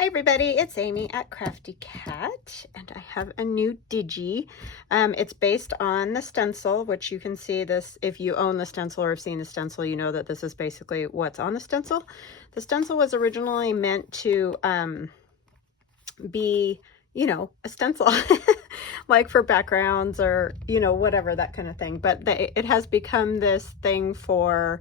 Hi everybody, it's Amy at Crafty Cat, and I have a new digi. It's based on the stencil, which you can see this if you own the stencil or have seen the stencil, you know that this is basically what's on the stencil. The stencil was originally meant to be, a stencil, like for backgrounds or, whatever, that kind of thing. But it has become this thing for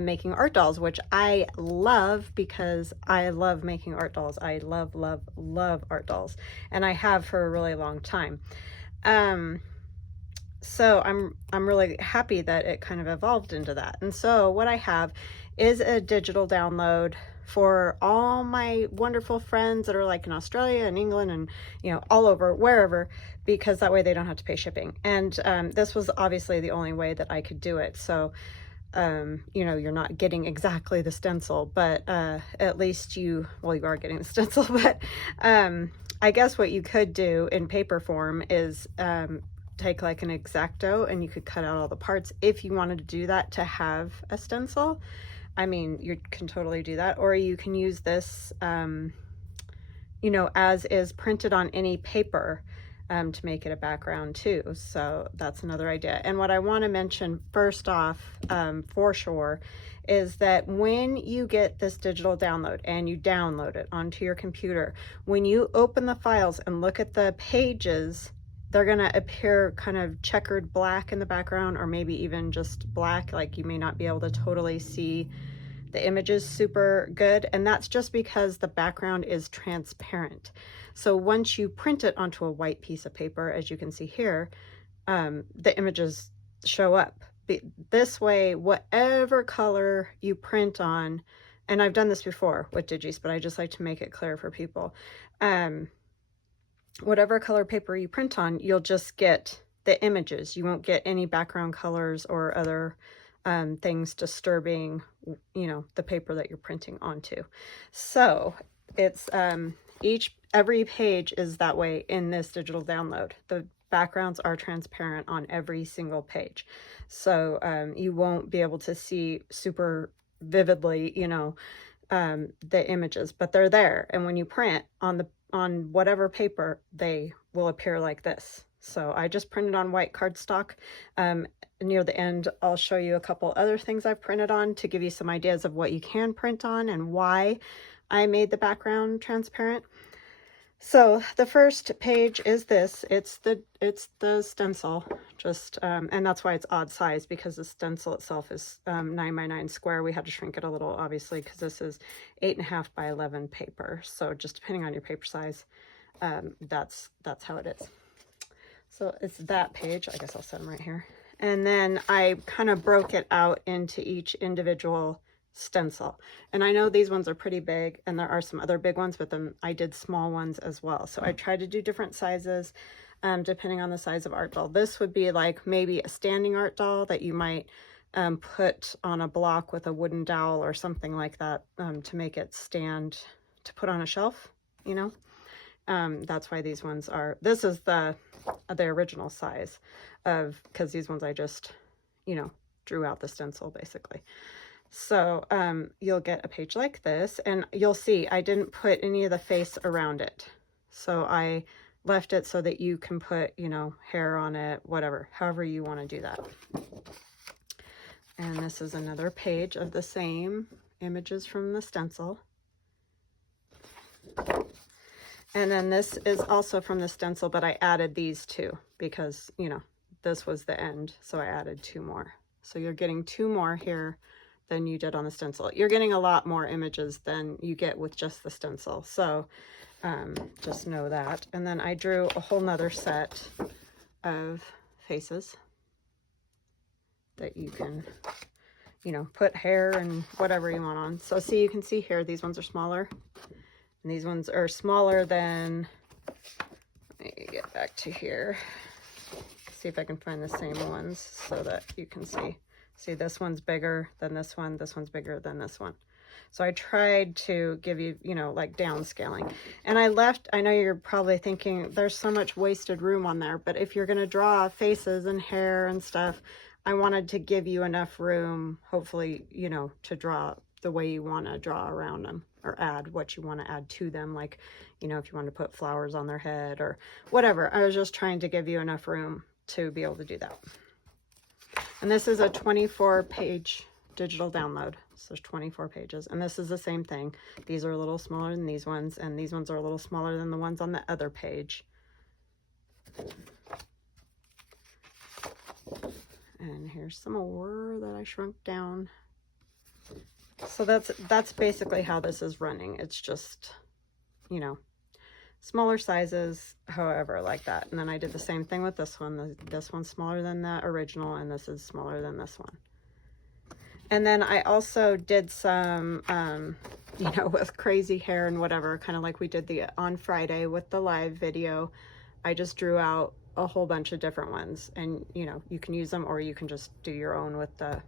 making art dolls, which I love because I love making art dolls. I love, love, love art dolls, and I have for a really long time. So I'm really happy that it kind of evolved into that. And so what I have is a digital download for all my wonderful friends that are like in Australia and England and all over, wherever, because that way they don't have to pay shipping. And this was obviously the only way that I could do it. So you're not getting exactly the stencil, but at least you are getting the stencil. But I guess what you could do in paper form is take like an X-Acto and you could cut out all the parts if you wanted to do that to have a stencil. I mean, you can totally do that, or you can use this as is, printed on any paper to make it a background too. So that's another idea. And what I want to mention first off, for sure, is that when you get this digital download and you download it onto your computer, when you open the files and look at the pages, they're going to appear kind of checkered black in the background, or maybe even just black, like you may not be able to totally see the images super good. And that's just because the background is transparent. So once you print it onto a white piece of paper, as you can see here, the images show up. This way, whatever color you print on, and I've done this before with digis, but I just like to make it clear for people. Whatever color paper you print on, you'll just get the images. You won't get any background colors or other things disturbing, the paper that you're printing onto. So it's every page is that way in this digital download. The backgrounds are transparent on every single page. So you won't be able to see super vividly, the images, but they're there. And when you print on whatever paper, they will appear like this. So I just printed on white cardstock. Near the end, I'll show you a couple other things I've printed on to give you some ideas of what you can print on and why I made the background transparent. So the first page is this. It's the stencil, just and that's why it's odd size, because the stencil itself is 9 by 9 square. We had to shrink it a little, obviously, because this is 8.5 by 11 paper. So just depending on your paper size, that's how it is. So it's that page. I guess I'll set them right here. And then I kind of broke it out into each individual stencil. And I know these ones are pretty big, and there are some other big ones, but then I did small ones as well. So I tried to do different sizes depending on the size of art doll. This would be like maybe a standing art doll that you might put on a block with a wooden dowel or something like that to make it stand, to put on a shelf, that's why these ones are, this is the original size of, because these ones I just, drew out the stencil basically. So you'll get a page like this, and you'll see I didn't put any of the face around it. So I left it so that you can put, hair on it, whatever, however you want to do that. And this is another page of the same images from the stencil. And then this is also from the stencil, but I added these two because, this was the end. So I added 2 more. So you're getting 2 more here than you did on the stencil. You're getting a lot more images than you get with just the stencil. So just know that. And then I drew a whole nother set of faces that you can, put hair and whatever you want on. So see, you can see here, these ones are smaller. And these ones are smaller than, let me get back to here. See if I can find the same ones so that you can see. See, this one's bigger than this one's bigger than this one. So I tried to give you, like downscaling. And I know you're probably thinking there's so much wasted room on there, but if you're going to draw faces and hair and stuff, I wanted to give you enough room, hopefully, to draw the way you want to draw around them. or add what you want to add to them. Like, you know, if you want to put flowers on their head or whatever. I was just trying to give you enough room to be able to do that. And this is a 24-page digital download. So there's 24 pages. And this is the same thing. These are a little smaller than these ones, and these ones are a little smaller than the ones on the other page. And here's some more that I shrunk down. So that's basically how this is running. It's just, you know, smaller sizes, however, like that. And then I did the same thing with this one. This one's smaller than the original, and this is smaller than this one. And then I also did some, you know, with crazy hair and whatever, kind of like we did on Friday with the live video. I just drew out a whole bunch of different ones, and, you know, you can use them or you can just do your own with the,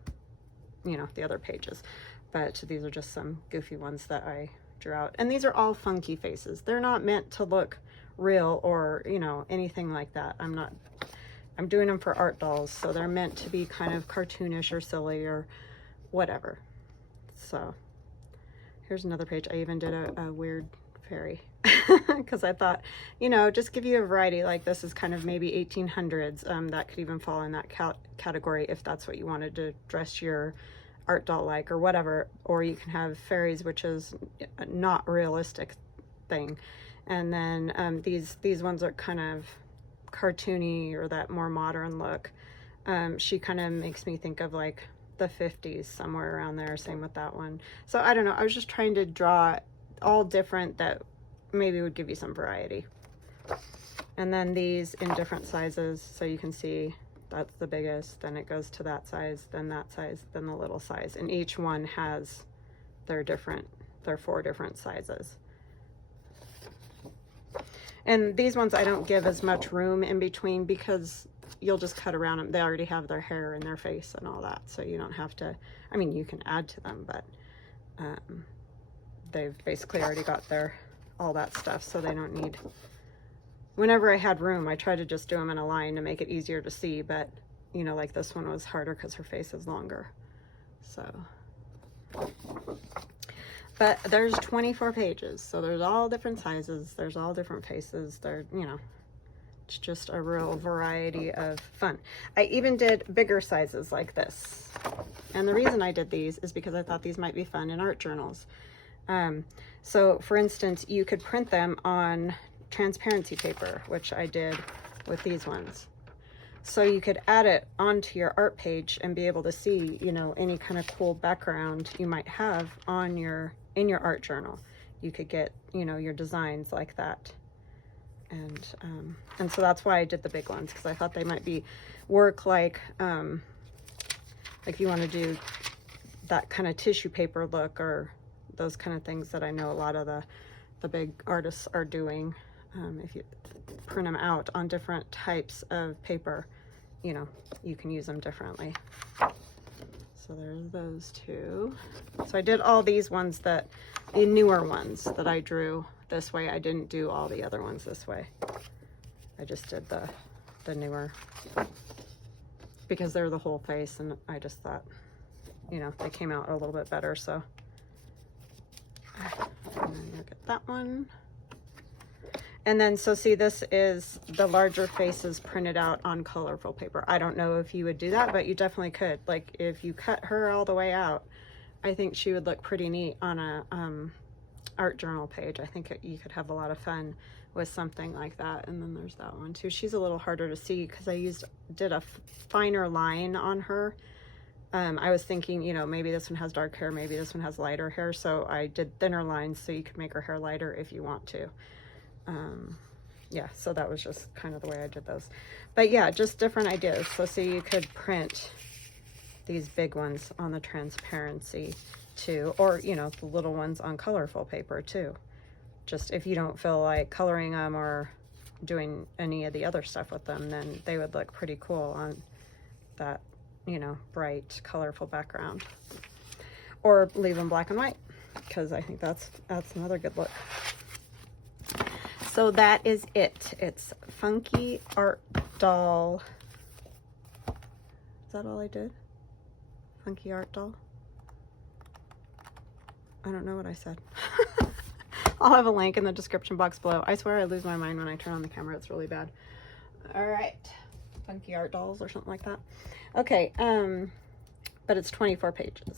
you know, the other pages. But these are just some goofy ones that I drew out. And these are all funky faces. They're not meant to look real or, you know, anything like that. I'm doing them for art dolls, so they're meant to be kind of cartoonish or silly or whatever. So here's another page. I even did a weird fairy because I thought, you know, just give you a variety. Like this is kind of maybe 1800s. That could even fall in that category if that's what you wanted to dress your art doll like or whatever. Or you can have fairies, which is not realistic thing. And then these ones are kind of cartoony or that more modern look. She kind of makes me think of like the 50s, somewhere around there. Same with that one. So I don't know, I was just trying to draw all different that maybe would give you some variety. And then these in different sizes, so you can see that's the biggest, then it goes to that size, then that size, then the little size, and each one has their 4 different sizes. And these ones I don't give as much room in between because you'll just cut around them. They already have their hair and their face and all that, so you don't have to, I mean, you can add to them, but they've basically already got all that stuff, so they don't need. Whenever I had room, I tried to just do them in a line to make it easier to see, but, you know, like this one was harder because her face is longer. So, but there's 24 pages, so there's all different sizes, there's all different faces, you know, it's just a real variety of fun. I even did bigger sizes like this. And the reason I did these is because I thought these might be fun in art journals. So for instance, you could print them on transparency paper, which I did with these ones. So you could add it onto your art page and be able to see, you know, any kind of cool background you might have on in your art journal. You could get, you know, your designs like that. And so that's why I did the big ones, because I thought they might work like if you want to do that kind of tissue paper look or those kind of things that I know a lot of the big artists are doing. If you print them out on different types of paper, you know, you can use them differently. So there's those two. So I did all these ones the newer ones that I drew this way. I didn't do all the other ones this way. I just did the newer because they're the whole face, and I just thought, you know, they came out a little bit better. So and then look at that one. And then, so see, this is the larger faces printed out on colorful paper. I don't know if you would do that, but you definitely could. Like if you cut her all the way out, I think she would look pretty neat on a art journal page. I think you could have a lot of fun with something like that. And then there's that one too. She's a little harder to see because I did a finer line on her. I was thinking, you know, maybe this one has dark hair, maybe this one has lighter hair, so I did thinner lines so you could make her hair lighter if you want to. Yeah, so that was just kind of the way I did those. But yeah, just different ideas. So see, you could print these big ones on the transparency too, or, you know, the little ones on colorful paper too. Just if you don't feel like coloring them or doing any of the other stuff with them, then they would look pretty cool on that, you know, bright, colorful background. Or leave them black and white, because I think that's another good look. So that is it. It's Funky Art Doll. Is that all I did? Funky Art Doll? I don't know what I said. I'll have a link in the description box below. I swear I lose my mind when I turn on the camera. It's really bad. All right. Funky art dolls or something like that. Okay. But it's 24 pages.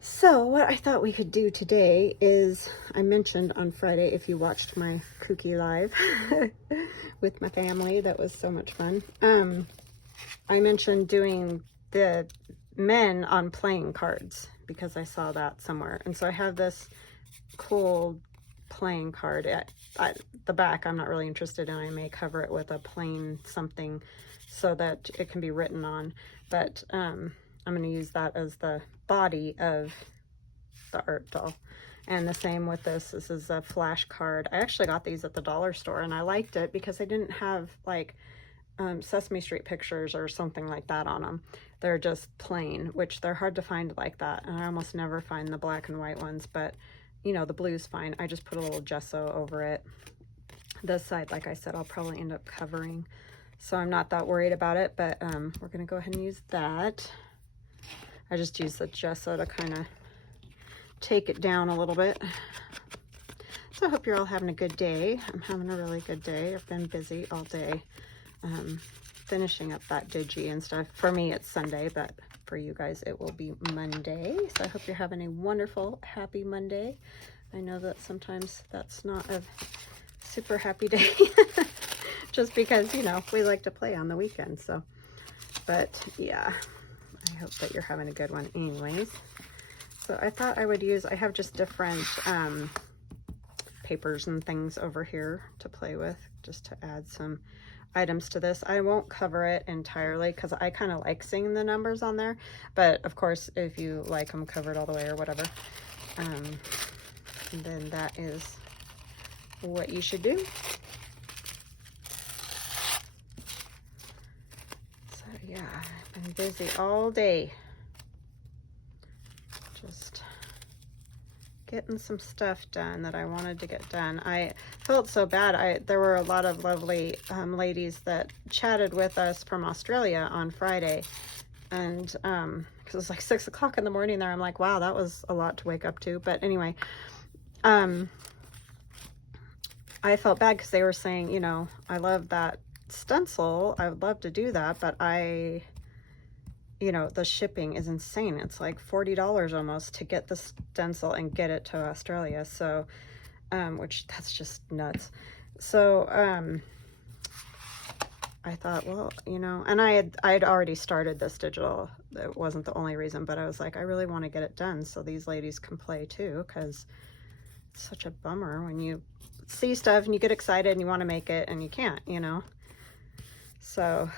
So what I thought we could do today is, I mentioned on Friday, if you watched my kooky live with my family, that was so much fun. I mentioned doing the men on playing cards because I saw that somewhere. And so I have this cool playing card at the back. I'm not really interested in. I may cover it with a plain something so that it can be written on. But I'm going to use that as the body of the art doll. And the same with this. This is a flash card. I actually got these at the dollar store and I liked it because they didn't have like Sesame Street pictures or something like that on them. They're just plain, which they're hard to find like that. And I almost never find the black and white ones, but you know, the blue's fine. I just put a little gesso over it. This side, like I said, I'll probably end up covering. So I'm not that worried about it, but we're going to go ahead and use that. I just use the gesso to kind of take it down a little bit. So I hope you're all having a good day. I'm having a really good day. I've been busy all day finishing up that digi and stuff. For me, it's Sunday, but for you guys, it will be Monday. So I hope you're having a wonderful, happy Monday. I know that sometimes that's not a super happy day just because, you know, we like to play on the weekend. So, but yeah, I hope that you're having a good one anyways. So I thought I would use, I have just different papers and things over here to play with, just to add some items to this. I won't cover it entirely because I kind of like seeing the numbers on there, but of course if you like them covered all the way or whatever, then that is what you should do. So yeah, I've been busy all day just getting some stuff done that I wanted to get done. I felt so bad. There were a lot of lovely ladies that chatted with us from Australia on Friday, and because it was like 6 o'clock in the morning there, I'm like, wow, that was a lot to wake up to. But anyway, I felt bad because they were saying, you know, I love that stencil, I would love to do that, but you know, the shipping is insane. It's like $40 almost to get the stencil and get it to Australia. So, which that's just nuts. So, I thought, well, you know, and I had already started this digital. It wasn't the only reason, but I was like, I really want to get it done so these ladies can play too, because it's such a bummer when you see stuff and you get excited and you want to make it and you can't, you know. So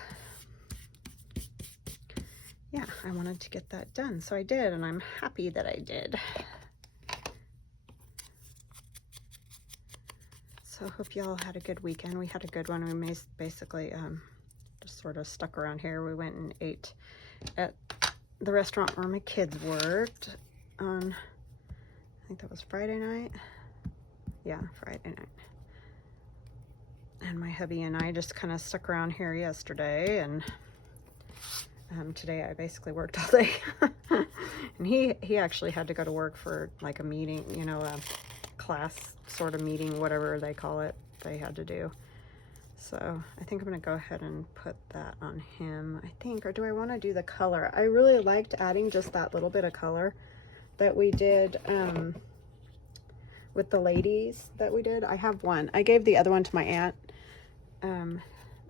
yeah, I wanted to get that done, so I did, and I'm happy that I did. So I hope y'all had a good weekend. We had a good one. We basically just sort of stuck around here. We went and ate at the restaurant where my kids worked on, I think that was Friday night. Yeah, Friday night. And my hubby and I just kind of stuck around here yesterday, and today I basically worked all day. And he actually had to go to work for like a meeting, you know, a class sort of meeting, whatever they call it, they had to do. So I think I'm going to go ahead and put that on him, I think. Or do I want to do the color? I really liked adding just that little bit of color that we did with the ladies that we did. I have one. I gave the other one to my aunt.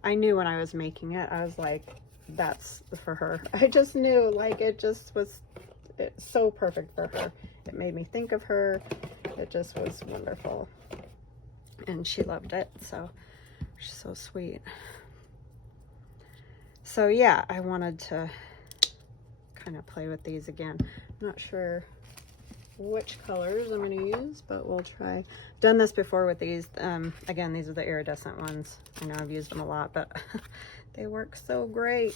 I knew when I was making it, I was like, that's for her. I just knew, like, it just was so perfect for her. It made me think of her. It just was wonderful. And she loved it, so she's so sweet. So yeah, I wanted to kind of play with these again. I'm not sure which colors I'm going to use, but we'll try. Done this before with these. Again, these are the iridescent ones. I know I've used them a lot, but they work so great.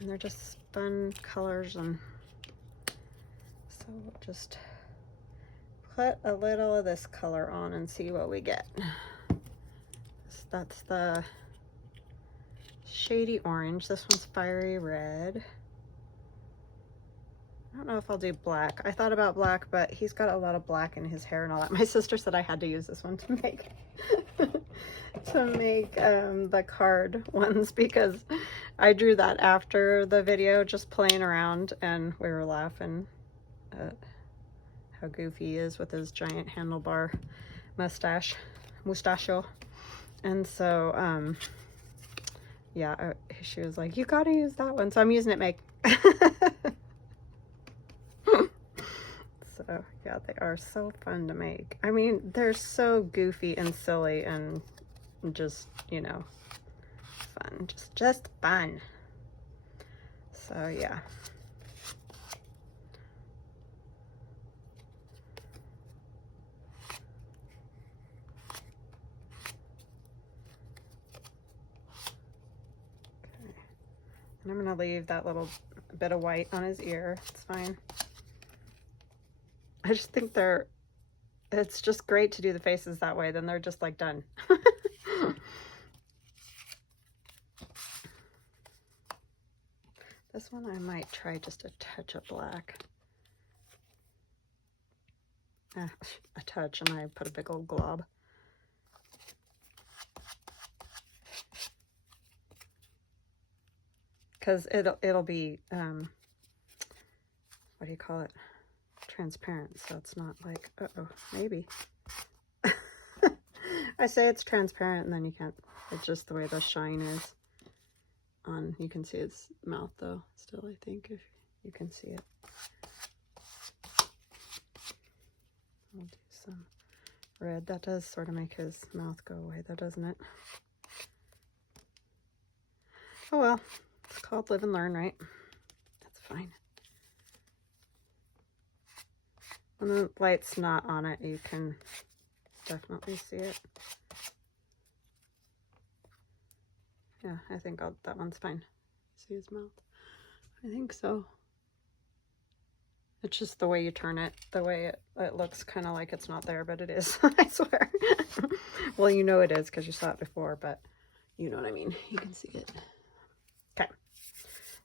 And they're just fun colors. And so we'll just put a little of this color on and see what we get. That's the shady orange. This one's fiery red. I don't know if I'll do black. I thought about black, but he's got a lot of black in his hair and all that. My sister said I had to use this one to make the card ones, because I drew that after the video, just playing around, and we were laughing at how goofy he is with his giant handlebar mustachio. And so yeah, she was like, you gotta use that one, so I'm using it, Meg. So yeah, they are so fun to make. I mean, they're so goofy and silly and just, you know, fun, just fun. So yeah. Okay. And I'm gonna leave that little bit of white on his ear. It's fine. I just think it's just great to do the faces that way, then they're just like done. This one I might try just a touch of black. A touch, and I put a big old glob. Because it'll be, what do you call it? Transparent, so it's not like, uh-oh, maybe. I say it's transparent, and then you can't, it's just the way the shine is on. You can see his mouth though, still, I think, if you can see it. I'll do some red. That does sort of make his mouth go away though, doesn't it? Oh well, it's called live and learn, right? That's fine. When the light's not on it, you can definitely see it. Yeah, I think that one's fine. See his mouth? I think so. It's just the way you turn it, the way it looks kind of like it's not there, but it is. I swear. Well, you know it is because you saw it before, but you know what I mean. You can see it. Okay.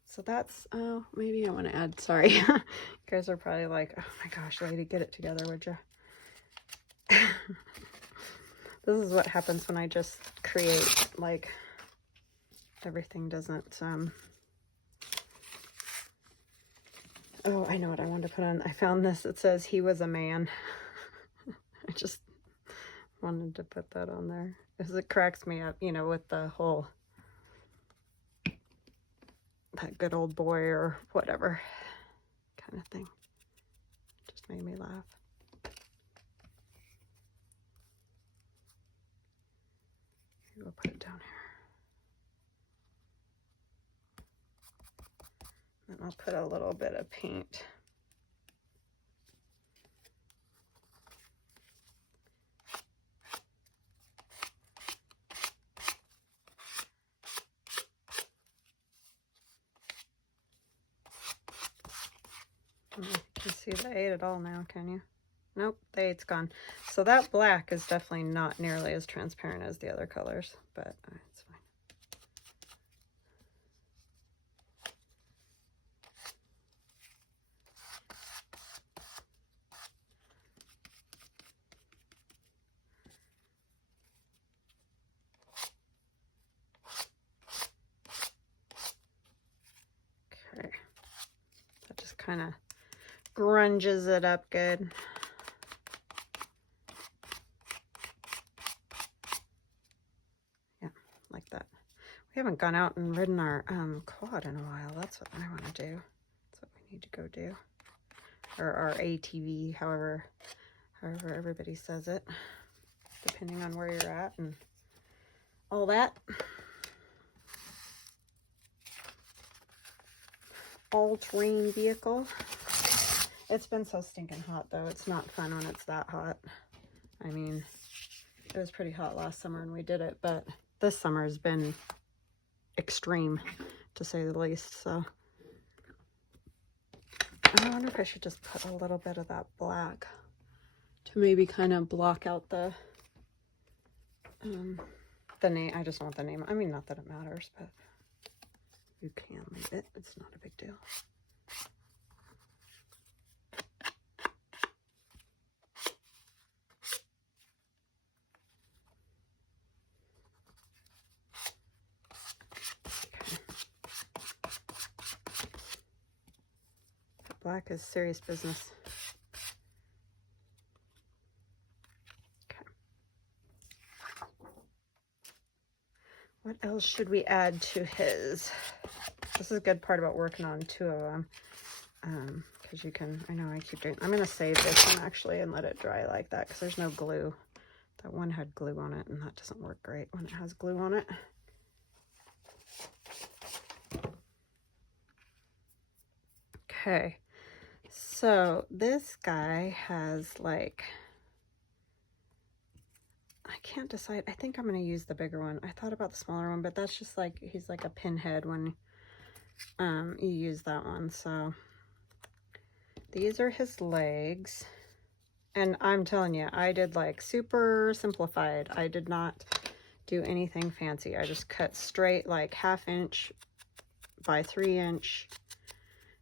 So that's, oh, maybe I want to add, sorry. You guys are probably like, oh my gosh, lady, get it together, would you? This is what happens when I just create, like, everything doesn't, oh, I know what I wanted to put on. I found this. It says he was a man. I just wanted to put that on there because it cracks me up, you know, with the whole, that good old boy or whatever kind of thing. Just made me laugh. We'll put it down here. And I'll put a little bit of paint. You can see the 8 at all now, can you? Nope, the 8's gone. So that black is definitely not nearly as transparent as the other colors, but it's fine. Okay, that just kind of grunges it up good. Yeah, like that. We haven't gone out and ridden our quad in a while. That's what I want to do. That's what we need to go do. Or our ATV, however everybody says it, depending on where you're at and all that. All-terrain vehicle. It's been so stinking hot though. It's not fun when it's that hot. I mean, it was pretty hot last summer and we did it, but this summer has been extreme, to say the least. So I wonder if I should just put a little bit of that black to maybe kind of block out the name. I just want the name. I mean, not that it matters, but you can leave it. It's not a big deal. black is serious business. Okay. What else should we add to his? This is a good part about working on two of them. Because you can, I know I keep doing, I'm going to save this one actually and let it dry like that because there's no glue. That one had glue on it and that doesn't work great when it has glue on it. Okay, so this guy has like, I can't decide. I think I'm going to use the bigger one. I thought about the smaller one, but that's just like, he's like a pinhead when you use that one. So these are his legs. And I'm telling you, I did like super simplified. I did not do anything fancy. I just cut straight like 1/2 inch by 3 inch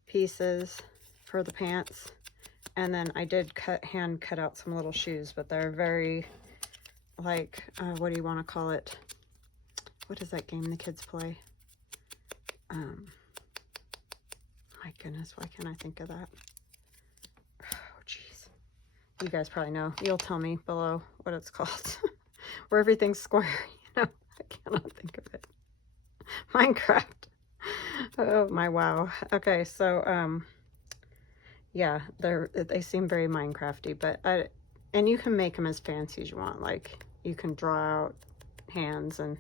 pieces for the pants. And then I did hand cut out some little shoes, but they're very like, what do you want to call it? What is that game the kids play? My goodness, why can't I think of that? Oh, jeez. You guys probably know. You'll tell me below what it's called. Where everything's square, you know? I cannot think of it. Minecraft. Oh, my wow. Okay, so, yeah, they seem very Minecrafty, but and you can make them as fancy as you want. Like, you can draw out hands and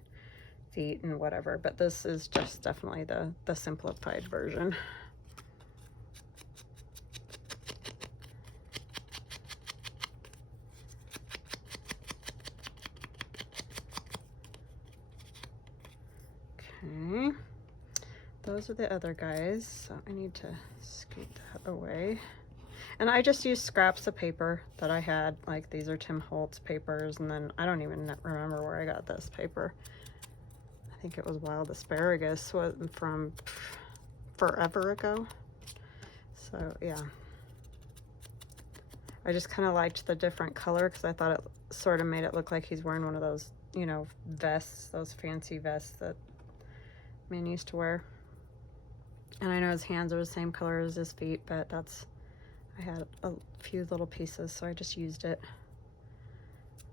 feet and whatever, but this is just definitely the simplified version. Okay, those are the other guys, so I need to scoot that away. And I just used scraps of paper that I had, like these are Tim Holtz papers, and then I don't even remember where I got this paper. I think it was Wild Asparagus from forever ago. So yeah, I just kind of liked the different color because I thought it sort of made it look like he's wearing one of those, you know, vests, those fancy vests that man used to wear. And I know his hands are the same color as his feet, but I had a few little pieces, so I just used it.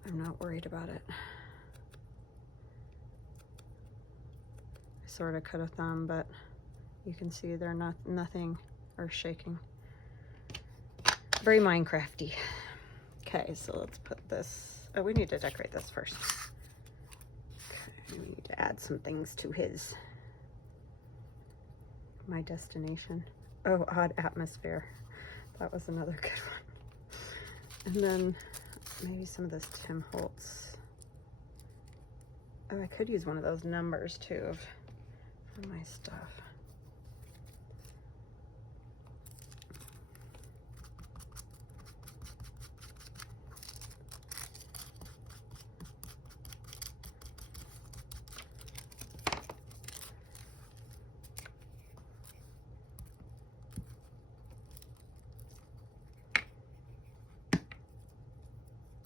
I'm not worried about it. I sort of cut a thumb, but you can see they're nothing earth shaking. Very Minecrafty. Okay, so let's put this, oh, we need to decorate this first. Okay, we need to add some things to my destination. Oh, odd atmosphere. That was another good one. And then maybe some of this Tim Holtz. Oh, I could use one of those numbers too for my stuff.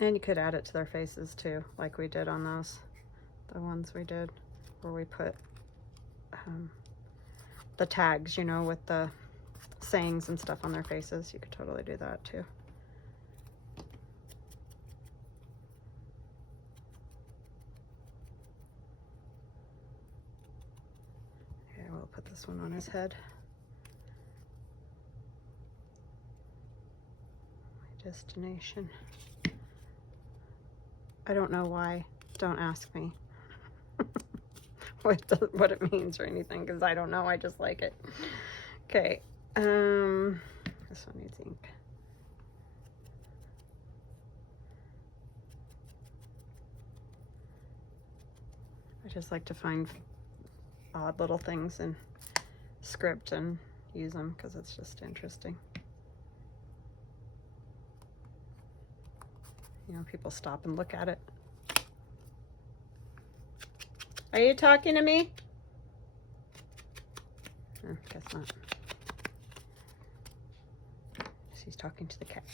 And you could add it to their faces too, like we did on those, the ones we did where we put the tags, you know, with the sayings and stuff on their faces. You could totally do that too. Okay, we'll put this one on his head. My destination. I don't know why. Don't ask me what it means or anything, because I don't know. I just like it. Okay. This one needs ink. I just like to find odd little things in script and use them because it's just interesting. You know, people stop and look at it. Are you talking to me? Oh, guess not. She's talking to the cat,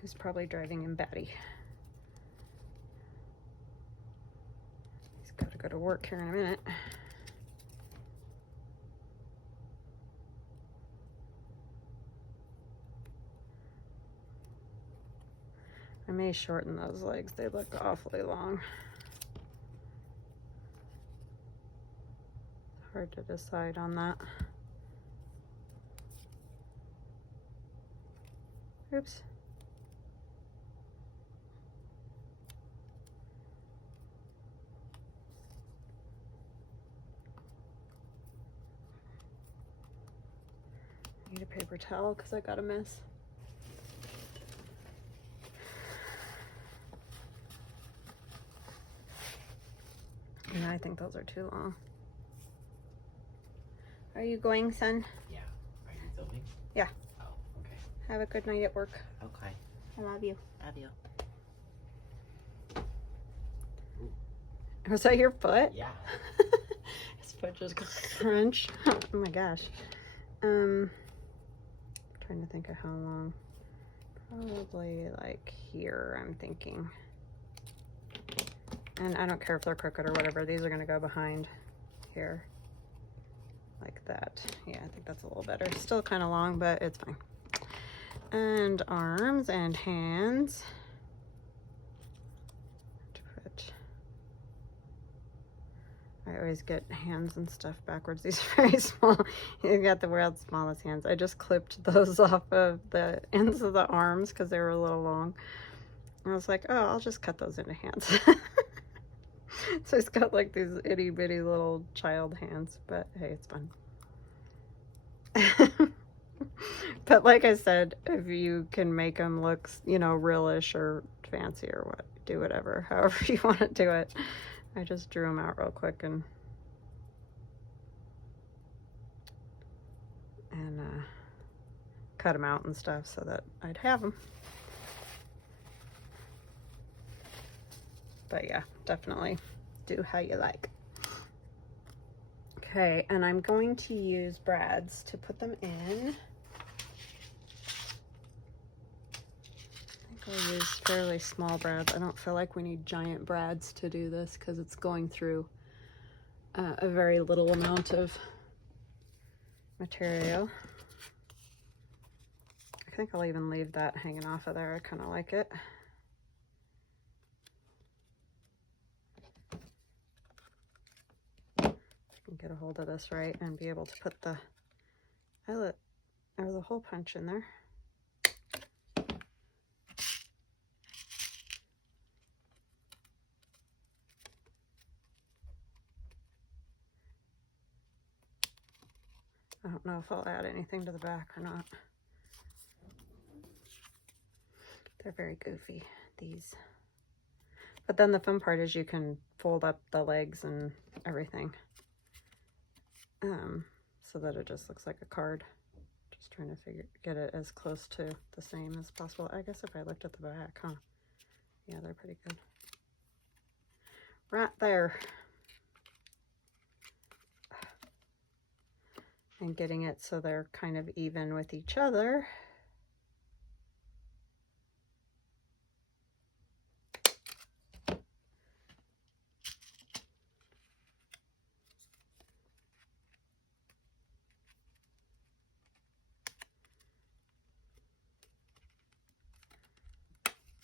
who's probably driving him batty. He's got to go to work here in a minute. I may shorten those legs. They look awfully long. Hard to decide on that. Oops. Need a paper towel because I got a mess. Yeah, I think those are too long. Are you going, son? Yeah. Are you filming? Yeah. Oh, okay. Have a good night at work. Okay. I love you. Love you. Was that your foot? Yeah. His foot just crunch. Oh my gosh. Trying to think of how long. Probably like here, I'm thinking. And I don't care if they're crooked or whatever. These are going to go behind here. Like that. Yeah, I think that's a little better. Still kind of long, but it's fine. And arms and hands. I always get hands and stuff backwards. These are very small. You got the world's smallest hands. I just clipped those off of the ends of the arms because they were a little long. I was like, oh, I'll just cut those into hands. So he's got like these itty bitty little child hands, but hey, it's fun. But like I said, if you can make them look, you know, realish or fancy or what, do whatever, however you want to do it. I just drew them out real quick and cut them out and stuff so that I'd have them. But yeah, definitely do how you like. Okay, and I'm going to use brads to put them in. I think I'll use fairly small brads. I don't feel like we need giant brads to do this because it's going through a very little amount of material. I think I'll even leave that hanging off of there. I kind of like it. Get a hold of this right and be able to put the eyelet or the hole punch in there. I don't know if I'll add anything to the back or not. They're very goofy, these. But then the fun part is you can fold up the legs and everything. So that it just looks like a card. Just trying to get it as close to the same as possible. I guess if I looked at the back, huh? Yeah, they're pretty good. Right there. And getting it so they're kind of even with each other.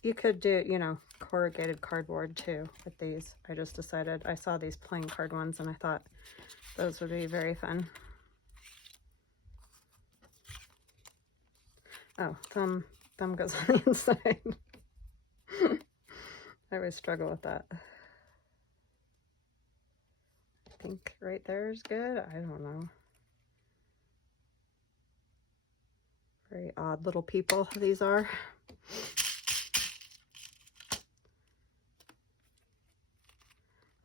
You could do, you know, corrugated cardboard too with these. I just decided, I saw these plain card ones and I thought those would be very fun. Oh, thumb goes on the inside. I always struggle with that. I think right there is good. I don't know. Very odd little people these are.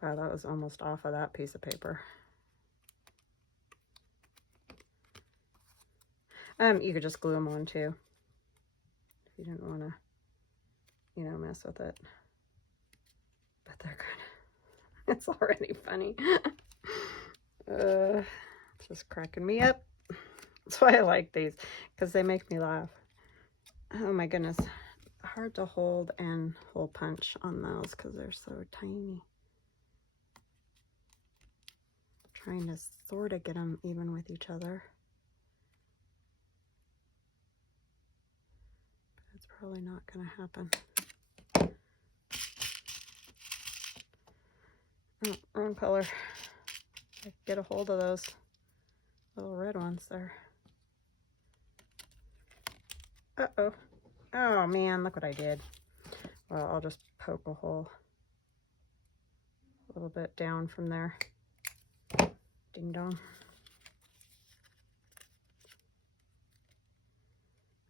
Wow, that was almost off of that piece of paper. You could just glue them on too, if you didn't want to, you know, mess with it. But they're good. It's already funny. It's just cracking me up. That's why I like these, because they make me laugh. Oh my goodness. Hard to hold and hole punch on those because they're so tiny. Trying to sort of get them even with each other. But it's probably not going to happen. Oh, wrong color. I could get a hold of those little red ones there. Uh-oh. Oh man, look what I did. Well, I'll just poke a hole a little bit down from there. Ding dong.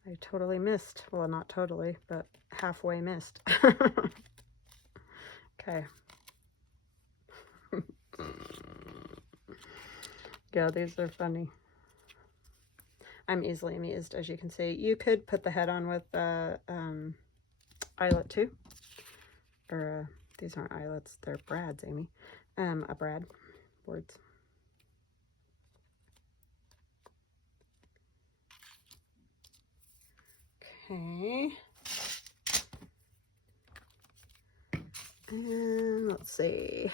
I totally missed. Well, not totally, but halfway missed. Okay. Yeah, these are funny. I'm easily amused, as you can see. You could put the head on with eyelet too. Or these aren't eyelets, they're brads, Amy. A brad. Words. Okay. And let's see.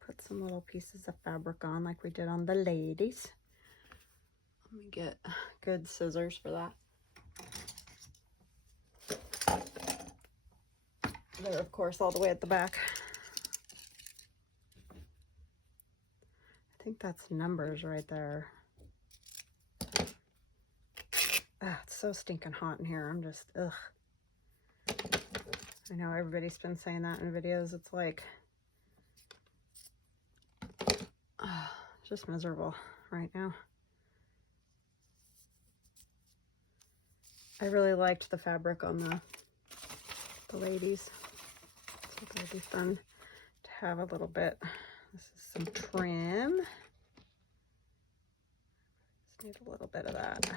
Put some little pieces of fabric on like we did on the ladies. Let me get good scissors for that. They're, of course, all the way at the back. I think that's numbers right there. Ah, it's so stinking hot in here. I'm just, ugh. I know everybody's been saying that in videos. It's like, it's just miserable right now. I really liked the fabric on the ladies. So that'll be fun to have a little bit. This is some trim. Just need a little bit of that.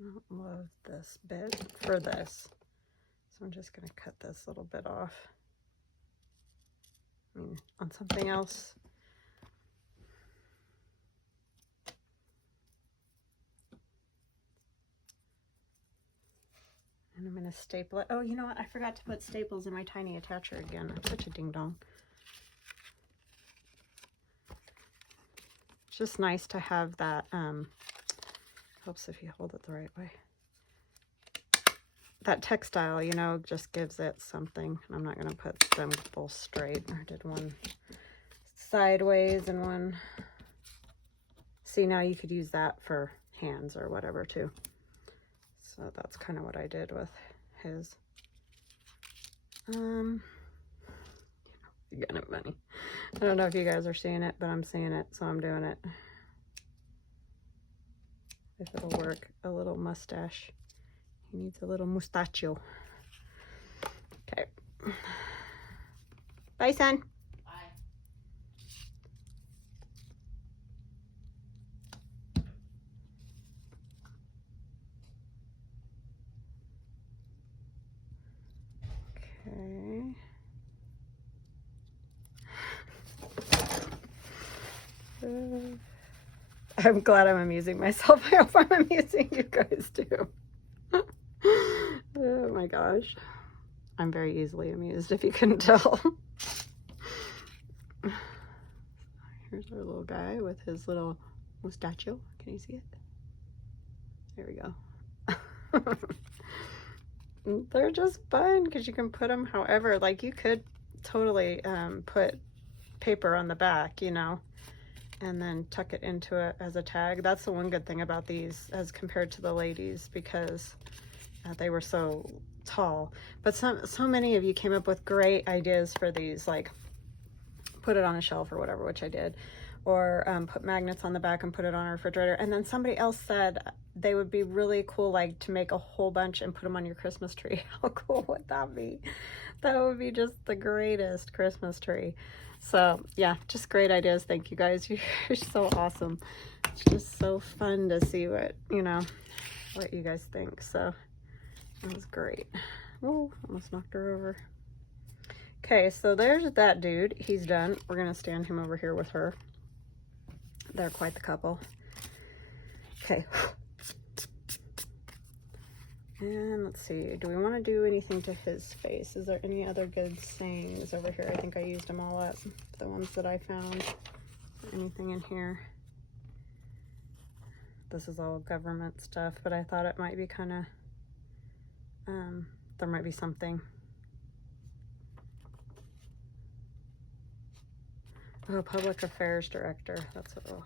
I don't love this bit for this. So I'm just going to cut this little bit off. I mean, on something else. And I'm going to staple it. Oh, you know what? I forgot to put staples in my tiny attacher again. I'm such a ding-dong. It's just nice to have that, helps if you hold it the right way. That textile, you know, just gives it something. I'm not going to put them both straight. I did one sideways and one. See, now you could use that for hands or whatever too. So that's kind of what I did with his. Kind of funny. I don't know if you guys are seeing it, but I'm seeing it, so I'm doing it. If it'll work, a little mustache. He needs a little mustachio. Okay. Bye, son. Bye. Okay. I'm glad I'm amusing myself. I hope I'm amusing you guys too. Oh my gosh. I'm very easily amused, if you couldn't tell. Here's our little guy with his little mustachio. Can you see it? There we go. They're just fun because you can put them however. Like, you could totally put paper on the back, you know, and then tuck it into it as a tag. That's the one good thing about these as compared to the ladies, because they were so tall. But so many of you came up with great ideas for these, like put it on a shelf or whatever, which I did, or put magnets on the back and put it on a refrigerator. And then somebody else said they would be really cool, like to make a whole bunch and put them on your Christmas tree. How cool would that be? That would be just the greatest Christmas tree. So yeah, just great ideas. Thank you guys. You're so awesome. It's just so fun to see what, you know, what you guys think. So that was great. Oh, almost knocked her over. Okay, so there's that dude. He's done. We're gonna stand him over here with her. They're quite the couple. Okay. And let's see, do we want to do anything to his face? Is there any other good sayings over here? I think I used them all up, the ones that I found. Anything in here? this is all government stuff, but I thought it might be kind of, there might be something. Oh, Public Affairs Director. That's what. Oh.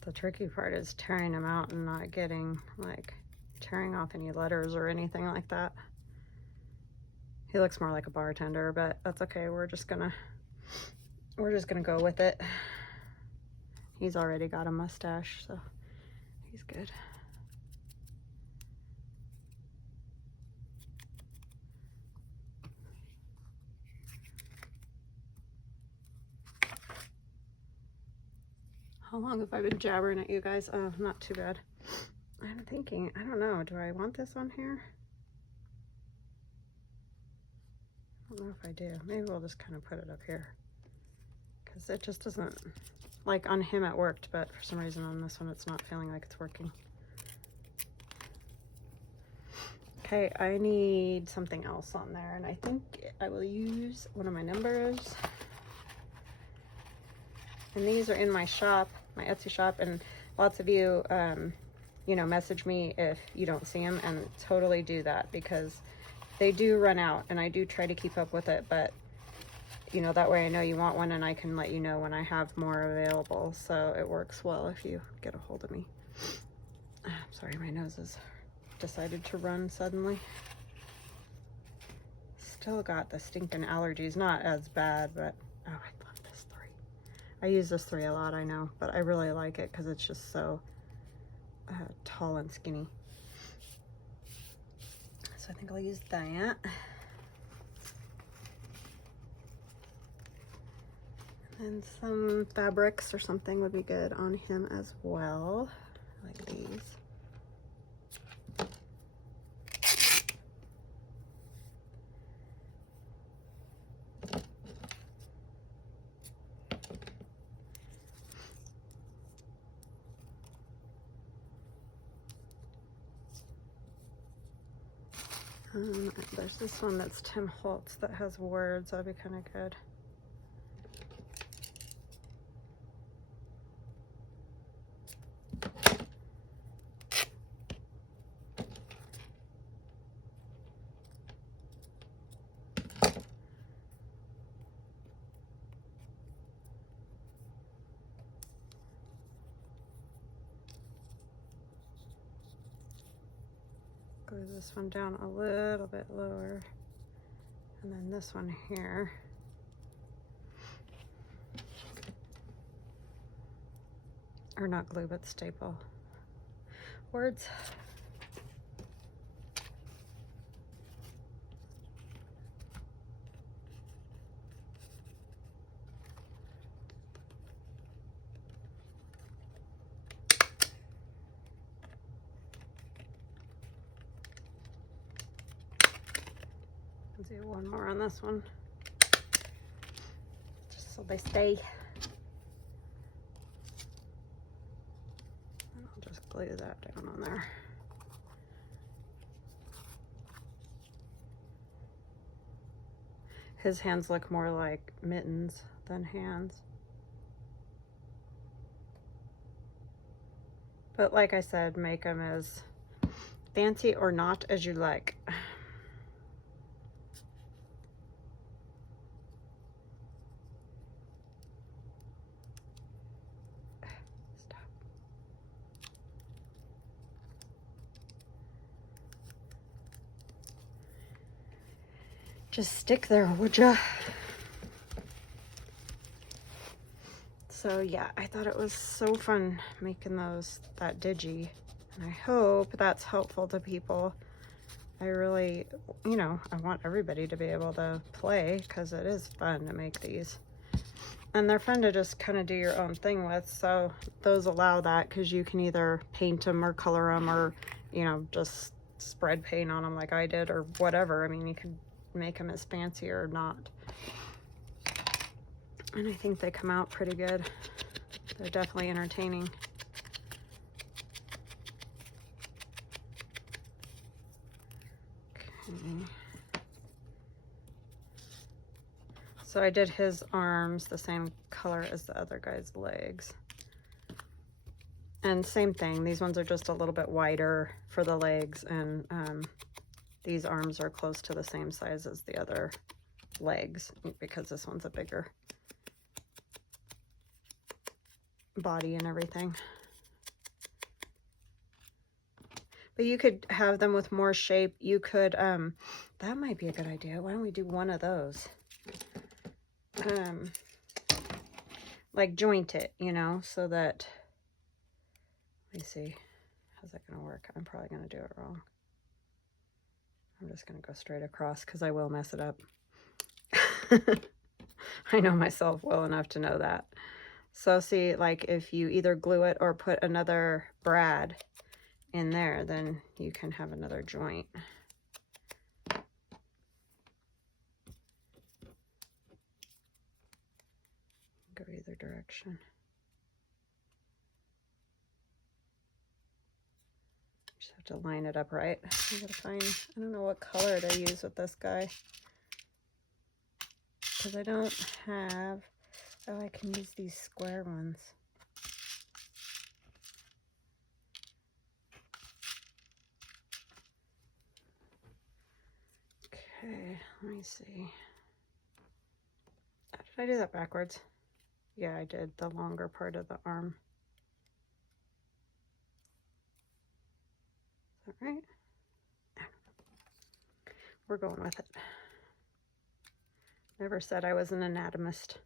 The tricky part is tearing them out and not getting, like, tearing off any letters or anything like that. He looks more like a bartender, but that's okay. We're just gonna go with it. He's already got a mustache, so he's good. How long have I been jabbering at you guys? Oh, not too bad. I'm thinking, I don't know, do I want this on here? I don't know if I do. Maybe we'll just kind of put it up here, because it just doesn't, like on him it worked, but for some reason on this one it's not feeling like it's working. Okay, I need something else on there, and I think I will use one of my numbers. And these are in my shop, my Etsy shop, and lots of you, you know, message me if you don't see them, and totally do that, because they do run out, and I do try to keep up with it, but, you know, that way I know you want one, and I can let you know when I have more available, so it works well if you get a hold of me. Sorry, my nose has decided to run suddenly. Still got the stinking allergies, not as bad, but, oh, I love this 3. I use this 3 a lot, I know, but I really like it because it's just so tall and skinny. So I think I'll use that. And some fabrics or something would be good on him as well, like these. There's this one that's Tim Holtz that has words. That'd be kind of good. Glue this one down a little bit lower, and then this one here. Or not glue, but staple. Words. Do one more on this one, just so they stay. And I'll just glue that down on there. His hands look more like mittens than hands. But like I said, make them as fancy or not as you like. Just stick there, would ya? So yeah, I thought it was so fun making that digi, and I hope that's helpful to people. I really, you know, I want everybody to be able to play, because it is fun to make these. And they're fun to just kind of do your own thing with, so those allow that, because you can either paint them or color them, or, you know, just spread paint on them like I did, or whatever. I mean, you can make them as fancy or not. And I think they come out pretty good. They're definitely entertaining. So I did his arms the same color as the other guy's legs. And same thing, these ones are just a little bit wider for the legs, and these arms are close to the same size as the other legs because this one's a bigger body and everything. But you could have them with more shape. You could, that might be a good idea. Why don't we do one of those? Like joint it, you know, so that, let me see, how's that gonna work? I'm probably gonna do it wrong. I'm just gonna go straight across because I will mess it up. I know myself well enough to know that. So see, like if you either glue it or put another brad in there, then you can have another joint. Go either direction. Just have to line it up right. I gotta find, I don't know what color to use with this guy, because I don't have, oh, I can use these square ones. Okay, let me see. Did I do that backwards? Yeah, I did the longer part of the arm. Is that right? We're going with it. Never said I was an anatomist.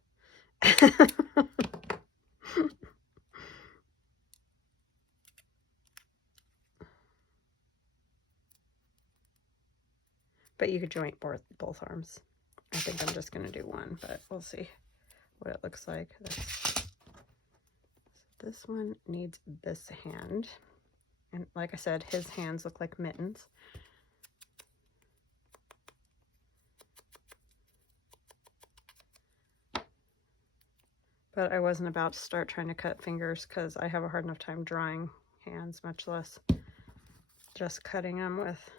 But you could joint both arms. I think I'm just going to do one, but we'll see what it looks like. So this one needs this hand. And like I said, his hands look like mittens. But I wasn't about to start trying to cut fingers because I have a hard enough time drawing hands, much less just cutting them with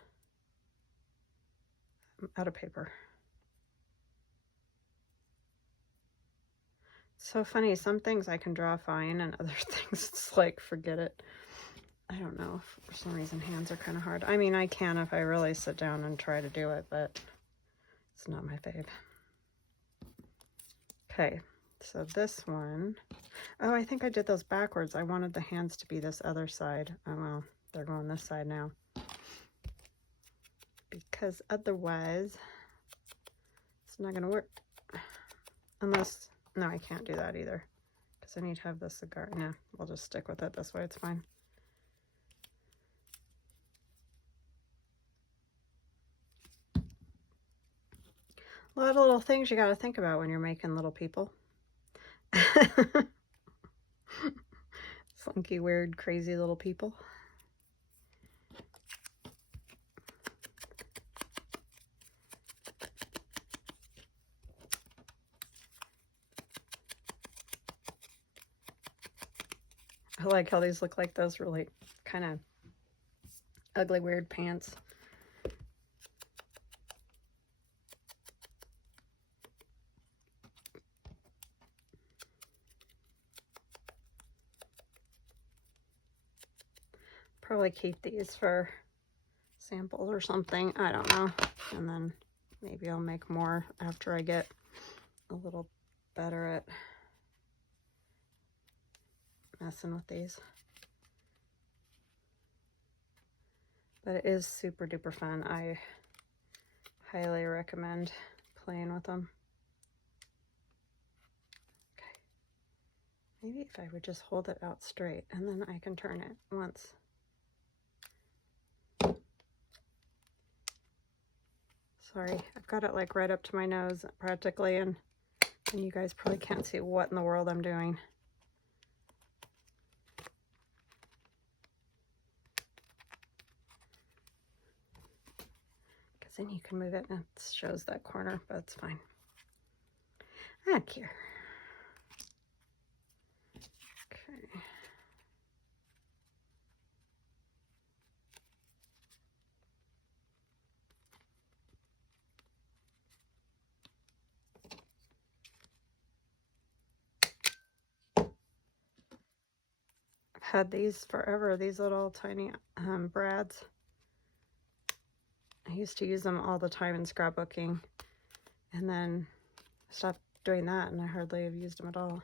out of paper. So funny, some things I can draw fine and other things it's like forget it. I don't know, for some reason hands are kind of hard. I mean, I can if I really sit down and try to do it, but it's not my fave. Okay, so this one, oh, I think I did those backwards. I wanted the hands to be this other side. Oh well, they're going this side now, because otherwise it's not gonna work. Unless, no, I can't do that either because I need to have the cigar. No, we'll just stick with it this way, it's fine. A lot of little things you got to think about when you're making little people. Funky, weird, crazy little people. I like how these look like those really kind of ugly, weird pants. Probably keep these for samples or something. I don't know. And then maybe I'll make more after I get a little better at messing with these. But it is super duper fun. I highly recommend playing with them. Okay. Maybe if I would just hold it out straight and then I can turn it once. Sorry, I've got it like right up to my nose practically, and you guys probably can't see what in the world I'm doing. Because then you can move it and it shows that corner, but it's fine. I don't care. Okay. had these forever, these little tiny brads. I used to use them all the time in scrapbooking, and then I stopped doing that, and I hardly have used them at all.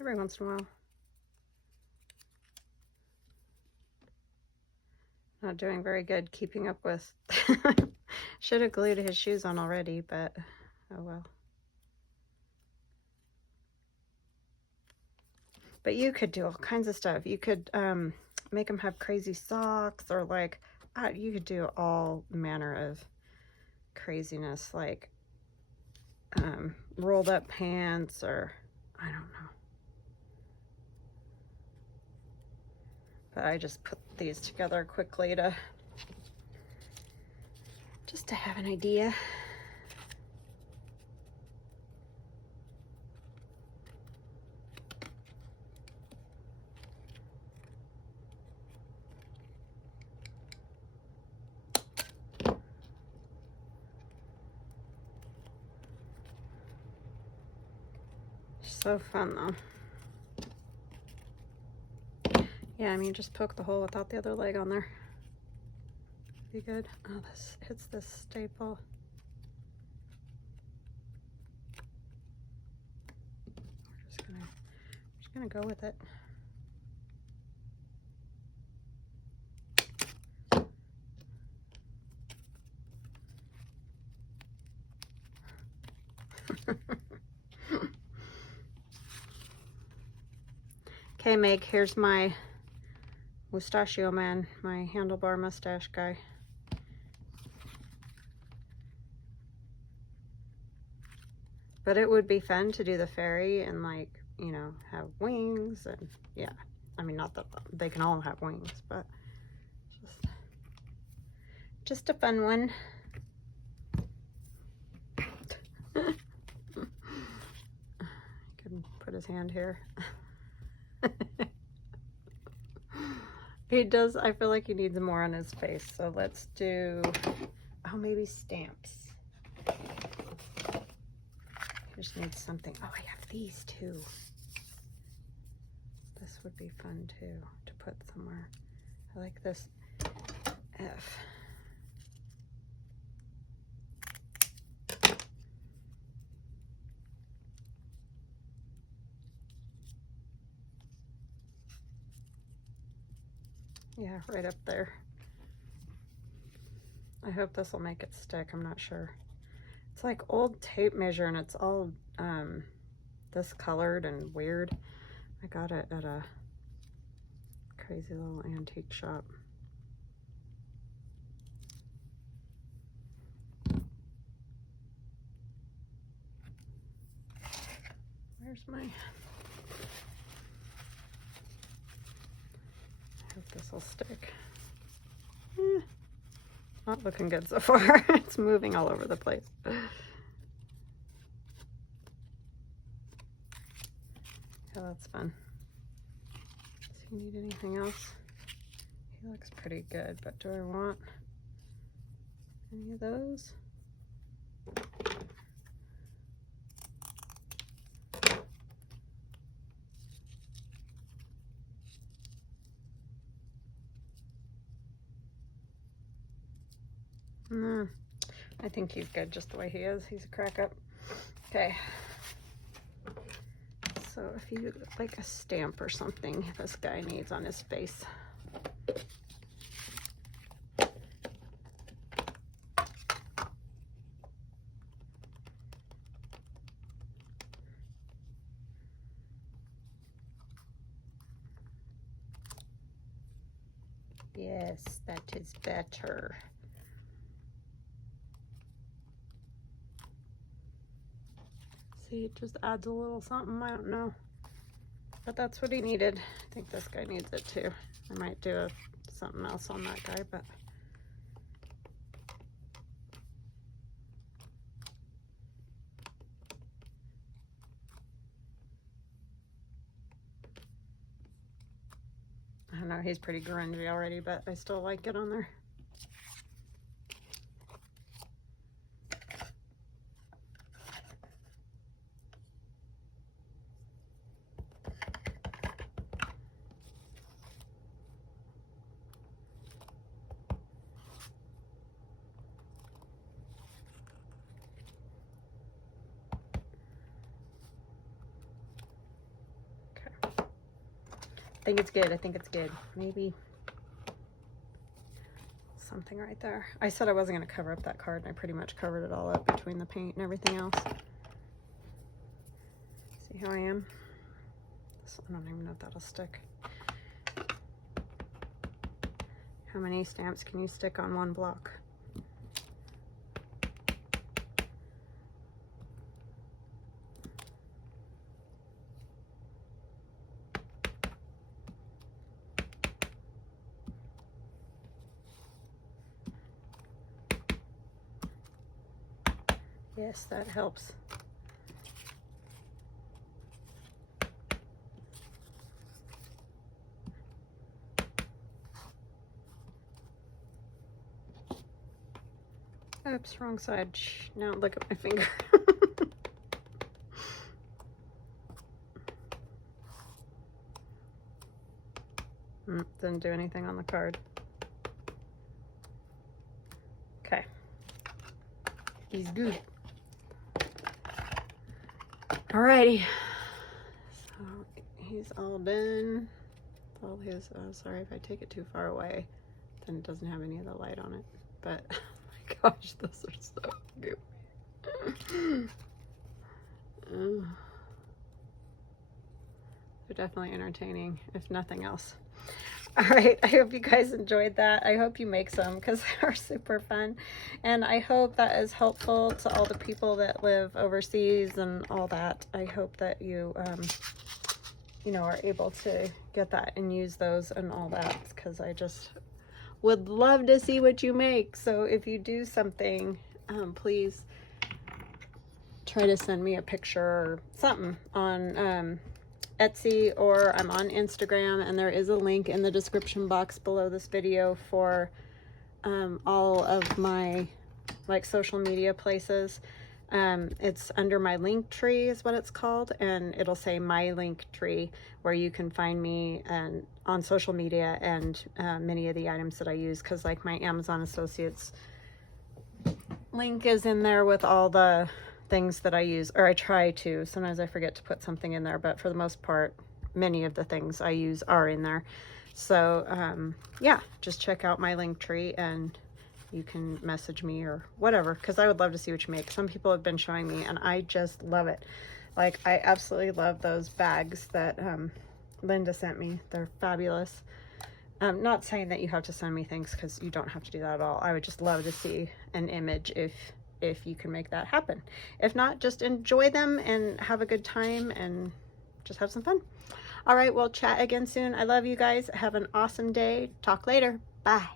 Every once in a while. Not doing very good keeping up with. Should have glued his shoes on already, but oh well. But you could do all kinds of stuff. You could make them have crazy socks, or like you could do all manner of craziness, like rolled up pants, or I don't know. But I just put these together quickly to just to have an idea. So fun though. Yeah, I mean, just poke the hole without the other leg on there. Be good. Oh, this hits this staple. We're just gonna go with it. Okay, Meg, here's my mustachio man, my handlebar mustache guy. But it would be fun to do the fairy and, like, you know, have wings, and yeah. I mean, not that they can all have wings, but just a fun one. Can put his hand here. He does, I feel like he needs more on his face, so let's do, oh, maybe stamps. He just needs something. Oh, I have these too. This would be fun too, to put somewhere. I like this F. Yeah, right up there. I hope this will make it stick. I'm not sure. It's like old tape measure, and it's all discolored and weird. I got it at a crazy little antique shop. Where's my... I hope this will stick. Not looking good so far. It's moving all over the place. Yeah, that's fun. Does he need anything else? He looks pretty good, but do I want any of those? No, I think he's good just the way he is. He's a crack up. Okay. So if you like a stamp or something this guy needs on his face. Yes, that is better. See, it just adds a little something, I don't know. But that's what he needed. I think this guy needs it too. I might do something else on that guy, but I don't know, he's pretty grungy already, but I still like it on there. think it's good. I think it's good. Maybe something right there. I said I wasn't going to cover up that card, and I pretty much covered it all up between the paint and everything else. See how I am? I don't even know if that'll stick. How many stamps can you stick on one block? Yes, that helps. Oops, wrong side. Shh, now look at my finger. Didn't do anything on the card. Okay. He's good. Alrighty. So he's all done. All his, oh, sorry if I take it too far away, then it doesn't have any of the light on it. But oh my gosh, those are so good. They're definitely entertaining, if nothing else. All right, I hope you guys enjoyed that. I hope you make some because they're super fun. And I hope that is helpful to all the people that live overseas and all that. I hope that you, you know, are able to get that and use those and all that, because I just would love to see what you make. So if you do something, please try to send me a picture or something on Etsy, or I'm on Instagram, and there is a link in the description box below this video for all of my like social media places. It's under my LINKTREE is what it's called, and it'll say my LINKTREE, where you can find me and on social media and many of the items that I use, because like my Amazon Associates link is in there with all the things that I use, or I try to. Sometimes I forget to put something in there, but for the most part, many of the things I use are in there. So yeah, just check out my LINKTREE and you can message me or whatever, because I would love to see what you make. Some people have been showing me and I just love it. Like, I absolutely love those bags that Linda sent me. They're fabulous. Not saying that you have to send me things, because you don't have to do that at all. I would just love to see an image if you can make that happen. If not, just enjoy them and have a good time and just have some fun. All right, we'll chat again soon. I love you guys. Have an awesome day. Talk later. Bye.